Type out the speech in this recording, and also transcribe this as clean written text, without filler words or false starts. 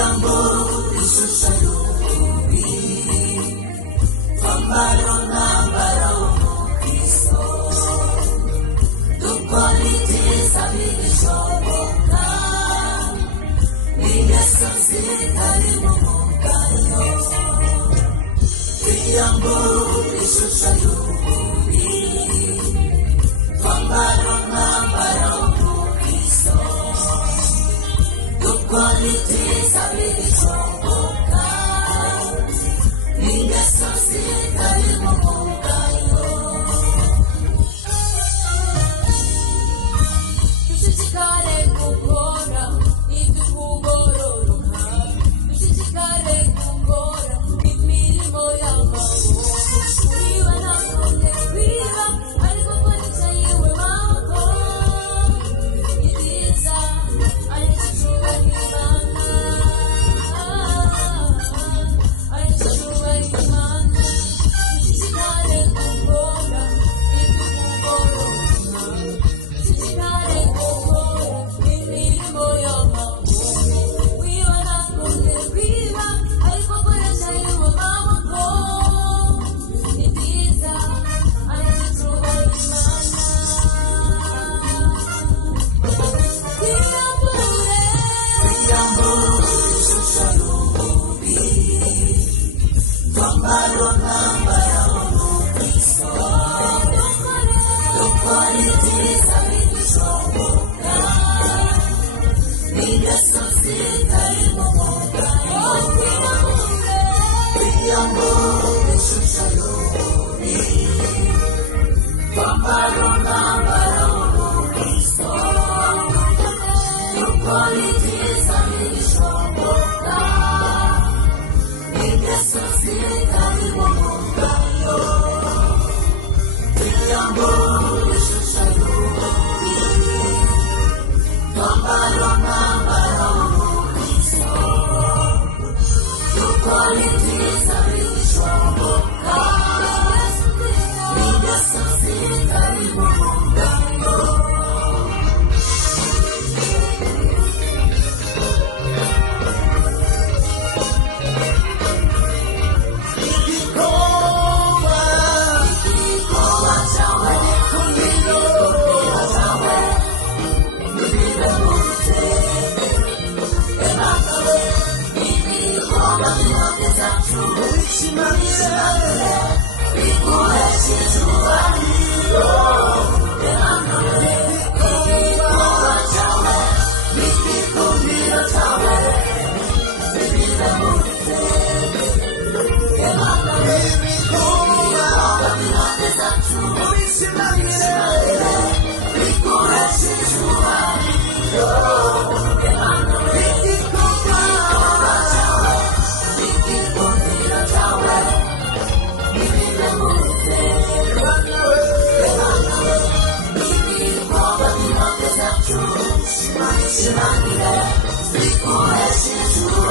Iyambo ishusho y'ububi twambaro n'ambaro w'umukristo dukora ibyiza bigishoboka ingeso zitari mu mugayo Iyambo ishusho y'ububi twambaro n'ambaro w'umukristo dukora ibyiza bigishoboka ingeso zitari mu mugayo dushishikare gukora ibyo kugororoka dushishikare gukora imirimo y'amaboko wiba ntabone wiba ariko koresha yiwe maboko ibyiza ayishuba imana ayishuba imana dushishikare gukora ibyo kugororoka dushishikare gukora imirimo y'amaboko wiba ntabone wiba ariko koresha yiwe maboko ibyiza ayishuba imana Iyambo ishusho y'ububi twambaro n'ambaro w'umukristo dukora ibyiza bigishoboka ingeso zitari mu mugayo Iyambo ishusho y'ububi twambaro n'ambaro w'umukristo dukora ibyiza bigishoboka ingeso zitari mu mugayo Iyambo ishusho y'ububi twambaro n'ambaro w'umukristo dukora ibyiza bigishoboka ingeso zitari mu mugayo Igikorwa cyawe igikorwa cyawe nibiremutse emakawe ibikorwa by'intoki zacu bishimanire biguhesha icyubahiro emakawe igikorwa cyawe n'igikundiro cyawe nibiremutse emakawe ibikorwa by'intoki zacu bishimanire biguhesha icyubahiro emakawe igikorwa cyawe n'igikundiro cyawe nibiremutse emakawe ibikorwa by'intoki zacu bishimanire biguhesha icyubahiro